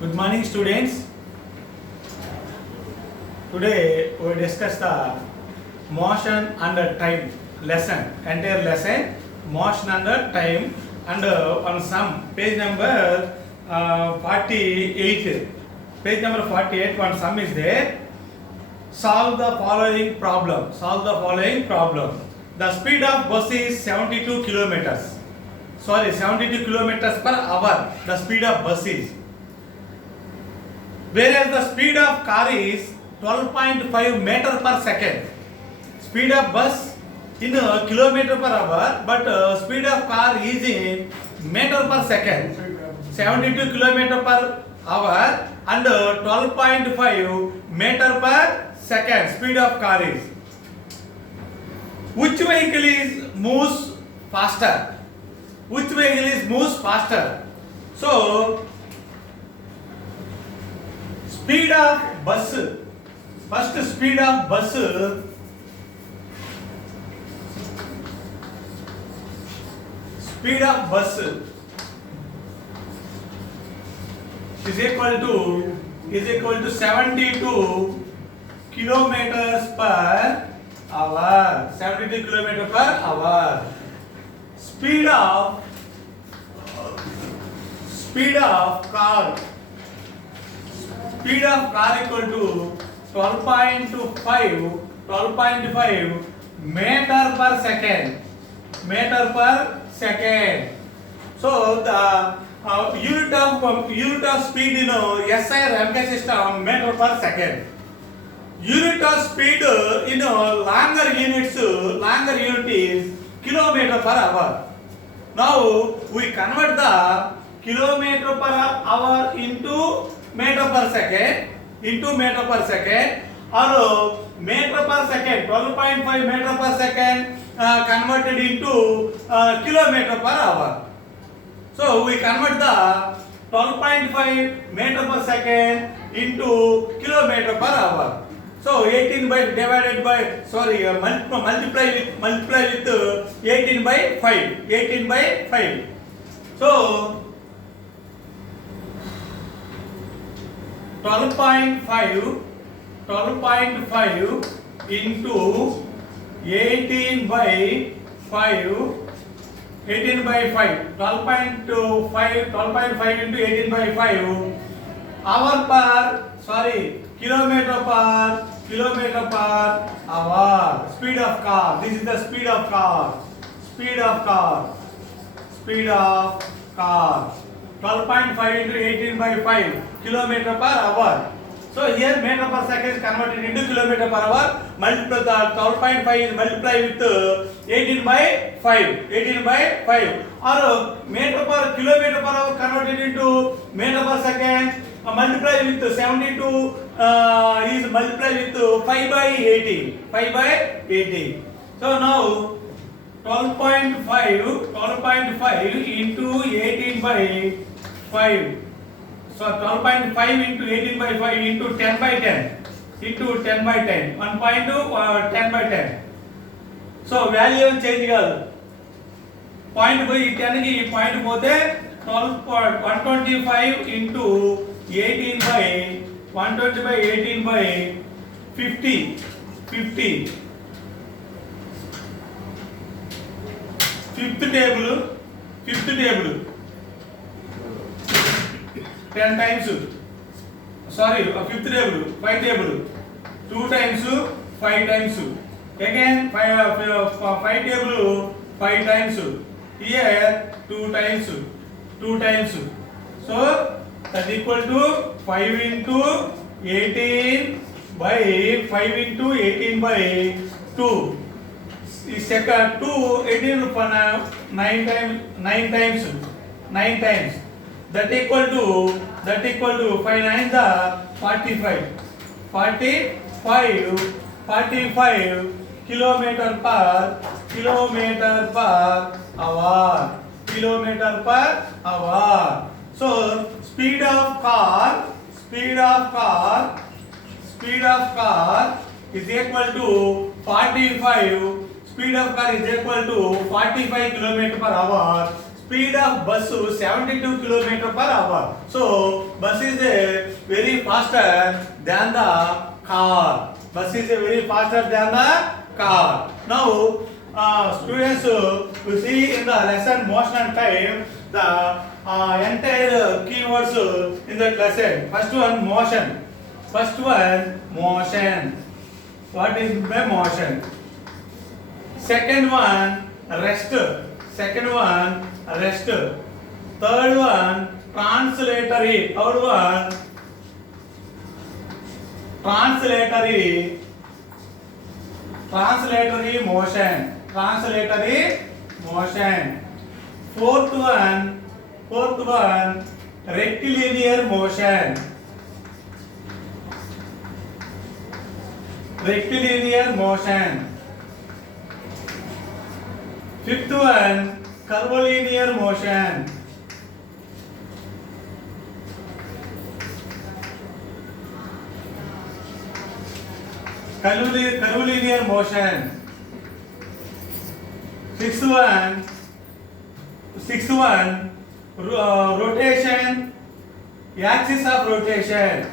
Good morning, students. Today we discuss the motion under time lesson, entire lesson, motion under time, and on some page number 48. Page number 48, one sum is there. Solve the following problem. Solve the following problem. The speed of bus is 72 kilometers. Sorry, 72 kilometers per hour. The speed of bus is. Whereas the speed of car is 12.5 meter per second. Speed of bus in kilometer per hour, but speed of car is in meter per second. 72 kilometer per hour and 12.5 meter per second. Speed of car is. Which vehicle is moves faster? Which vehicle is moves faster? So speed of bus, first speed of bus is equal to 72 kilometers per hour. 72 kilometers per hour. Speed of car equal to 12.5 meter per second. So the unit of speed in SI RMK system meter per second. Unit of speed in longer unit is kilometer per hour. Now we convert the kilometer per hour into meter per second or meter per second, 12.5 meter per second converted into kilometer per hour. So we convert the 12.5 meter per second into kilometer per hour. So 18 by divided by multiply with 18 by 5. So 12.5 into 18 by 5 12.5 into 18 by 5 kilometer per hour. Speed of car. This is the speed of car. 12.5 into 18 by 5 kilometer per hour. So here meter per second is converted into kilometer per hour. Multiply the 12.5 is multiply with 18 by 5. Or meter per kilometer per hour converted into meter per second. Multiply with 72 is multiply with 5 by 80. So now 12.5 into 18 by 5. So 12.5 into 18 by 5 into 10 by 10. 1.2 10 by 10. So value change కాదు. Point by 10 కి point పోతే 125 into 18 by 50. Fifth table 10 times. Sorry, fifth table 5 table 2 times 5 times. Again 5 table 5 times. Here 2 times. So that equal to 5 into 18 by 5 into 18 by 2. Second 2 18 9 times. That equal to 5 9 the 45 kilometer per hour. So speed of car is equal to 45. Speed of car is equal to 45 km per hour. speed of bus 72 km per hour. So bus is a very faster than the car. Bus is a very faster than the car. Now students will see in the lesson motion and time the entire keywords in that lesson. First one motion. First one motion. What is by motion? Second one rest. Second one rest. Third one translatory. Third one translatory. Translatory motion. Translatory motion. Fourth one rectilinear motion. Rectilinear motion. Fifth one curvilinear motion. Curvilinear motion. Sixth one rotation. Axis of rotation.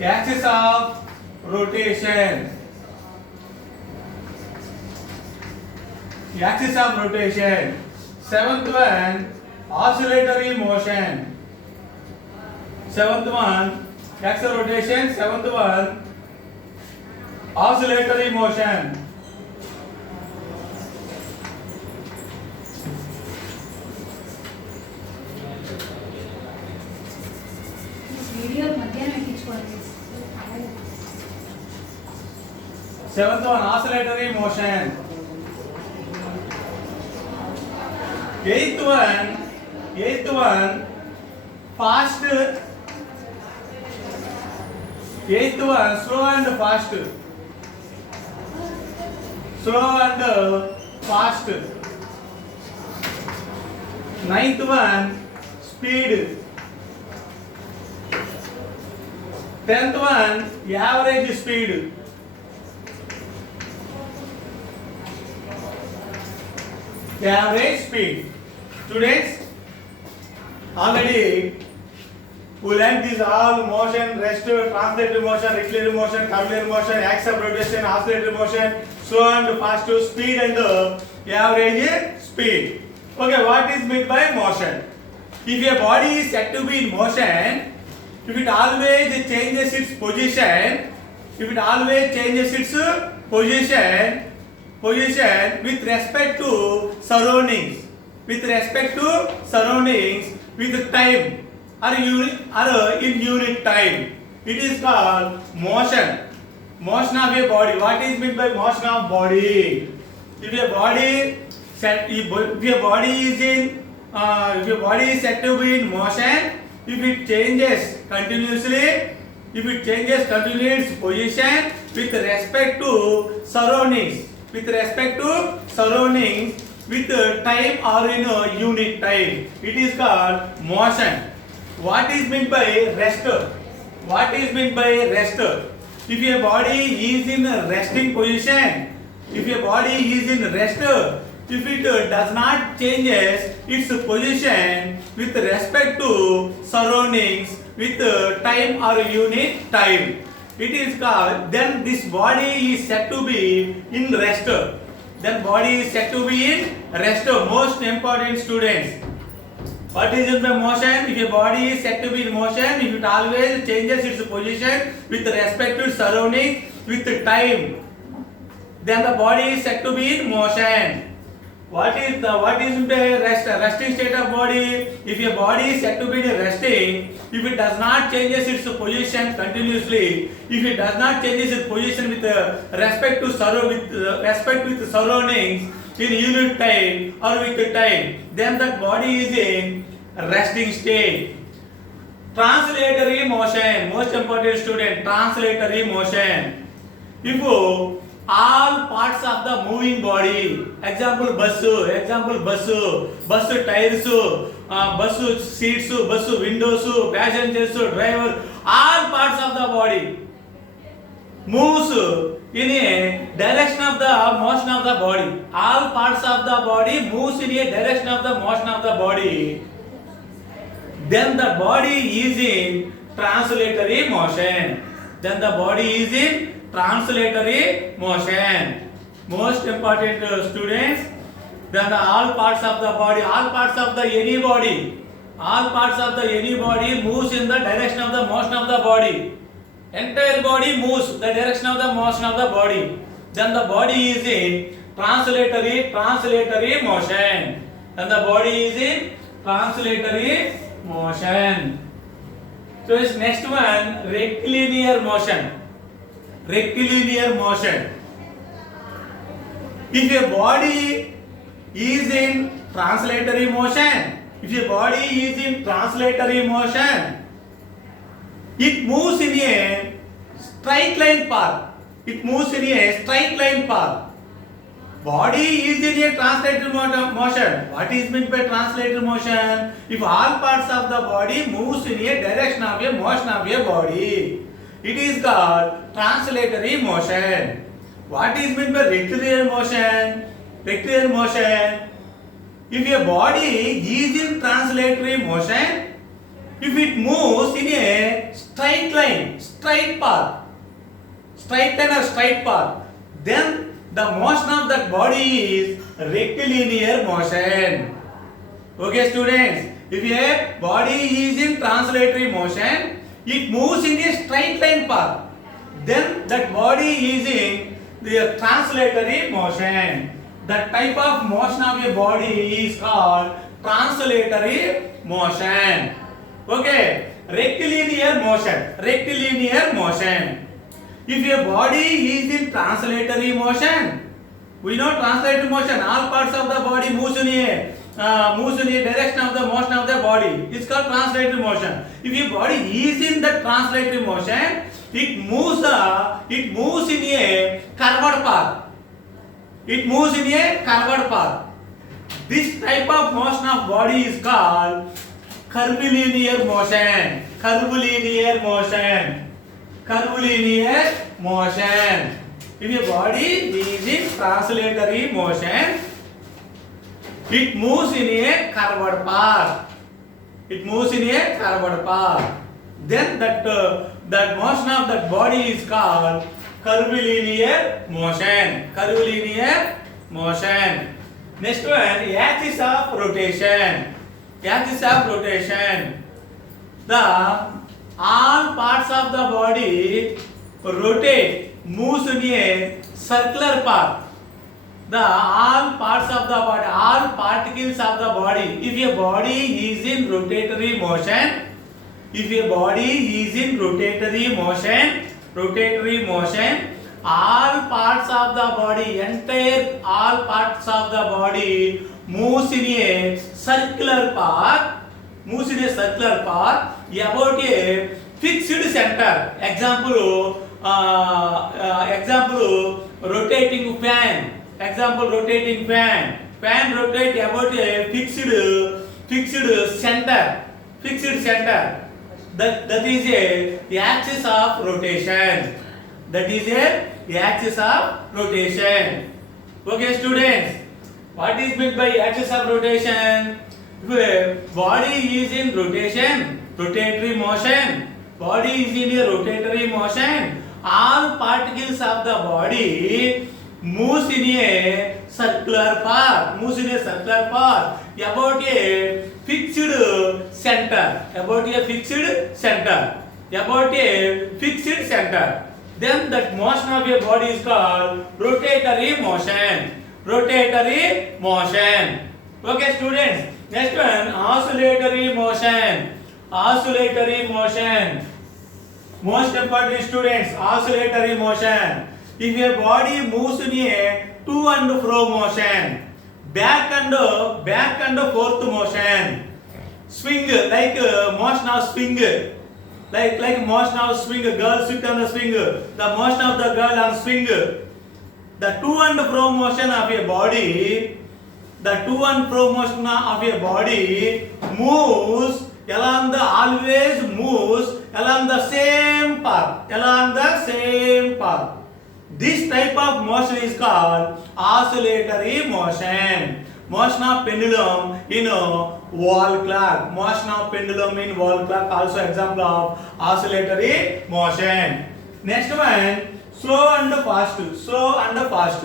Axis of rotation. Axis of rotation. Seventh one oscillatory motion. Seventh one axis of rotation. Seventh one oscillatory motion. Seventh one oscillatory motion. Eighth one fast. Eighth one slow and fast. Slow and fast. Ninth one speed. Tenth one average speed. Average speed. Students, already we learned these all motion, rest, translated motion, rectilinear motion, curvilinear motion, axis of rotation, oscillatory motion, slow and fast, speed and average speed. Okay, what is meant by motion? If a body is said to be in motion, if it always changes its position, position with respect to surroundings, with time or in unit time, it is called motion. Motion of a body. What is meant by motion of body? If a body is said to be in motion, if it changes continuously its position with respect to surroundings, with time or in unit time, it is called motion. What is meant by rest? If a body is in a resting position, if it does not changes its position with respect to surroundings with time or unit time, it is called, then this body is said to be in rest. Most important students, what is in the motion? If a body is said to be in motion, if it always changes its position with respect to surroundings with time, then the body is said to be in motion. What is the resting state of body? If a body is said to be resting, if it does not changes its position continuously, if it does not changes its position with respect to surroundings in unit time or with time, then that body is in resting state. Translatory motion, most important student, translatory motion. If all parts of the moving body, example bus tires, bus seats, bus windows, passengers, driver, all parts of the body, moves in a direction of the motion of the body. All parts of the body moves in a direction of the motion of the body. Then the body is in translatory motion. Then the body is in translatory motion. Most important students. Then all parts of the body, all parts of the any body, all parts of the any body moves in the direction of the motion of the body. Entire body moves the direction of the motion of the body. Then the body is in translatory motion. Then the body is in translatory motion. So this next one, rectilinear motion. Rectilinear motion. If a body is in translatory motion, if a body is in translatory motion, it moves in a straight line path. It moves in a straight line path. Body is in a translatory motion. What is meant by translatory motion? If all parts of the body moves in a direction of a motion of a body, it is called translatory motion. What is meant by rectilinear motion? Rectilinear motion. If a body is in translatory motion, if it moves in a straight line, straight path, straight line or straight path, then the motion of that body is rectilinear motion. Okay, students. If a body is in translatory motion, it moves in a straight line path, then that body is in the translatory motion. That type of motion of a body is called translatory motion. Okay, rectilinear motion. Rectilinear motion. If a body is in translatory motion, we know translatory motion. All parts of the body moves in a direction of the motion of the body. It's called translatory motion. If a body is in the translatory motion, it moves in a curved path. It moves in a curved path. This type of motion of body is called curvilinear motion. Curvilinear motion. Curvilinear motion. If a body is in translatory motion, it moves in a curved path. It moves in a curved path. Then that motion of that body is called curvilinear motion. Curvilinear motion. Next one, axis of rotation. Axis of rotation. All parts of the body rotate, moves in a circular path. All parts of the body, all particles of the body. If a body is in rotatory motion, all parts of the body, all parts of the body moves in a circular path. About a fixed center. Example, rotating fan. Fan rotate about a fixed center. That is a axis of rotation. Okay, students. What is meant by axis of rotation? If a body is in rotatory motion, all particles of the body moves in a circular path. About a fixed center. Then that motion of a body is called rotatory motion. Okay, students. Next one, oscillatory motion. Most important, students, oscillatory motion. If a body moves in a to and fro motion, back and forth motion, swing like motion of swing, like motion of swing. Girl sit on the swing. The motion of the girl on swing. The to and fro motion of a body. Moves along the always moves along the same path. Along the same path. This type of motion is called oscillatory motion. Motion of pendulum in a wall clock. Motion of pendulum in wall clock also example of oscillatory motion. Next one, slow and fast. Slow and fast.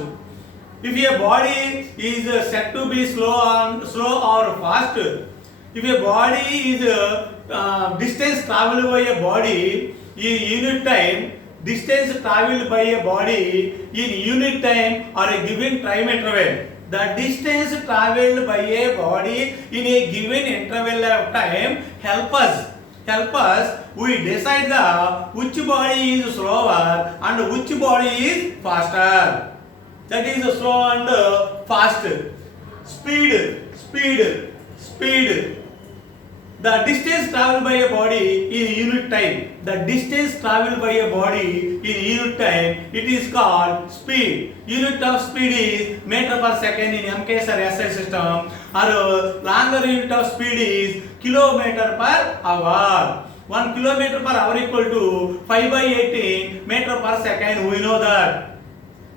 If a body is said to be slow or fast, if a body is distance traveled by a body in unit time, distance traveled by a body in unit time or a given time interval. The distance traveled by a body in a given interval of time help us we decide which body is slower and which body is faster. That is slow and fast. Speed. The distance traveled by a body in unit time. The distance traveled by a body in unit time, it is called speed. Unit of speed is meter per second in MKS or SI system. Or longer unit of speed is kilometer per hour. 1 kilometer per hour equal to 5 by 18 meter per second. We know that.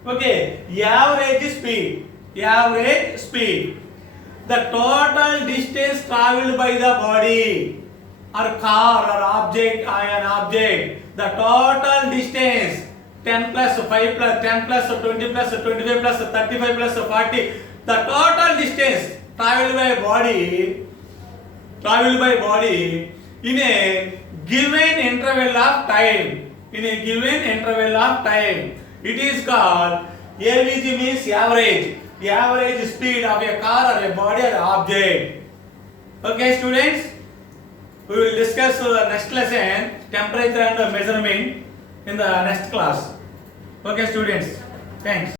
Okay, average speed. The total distance traveled by the body or car or object or an object. The total distance 10 plus 5 plus 10 plus 20 plus 25 plus 35 plus 40. The total distance traveled by body in a given interval of time. It is called AVG, means average. The average speed of a car or a body or object. Okay, students, we will discuss the next lesson, temperature and measurement, in the next class. Okay, students, thanks.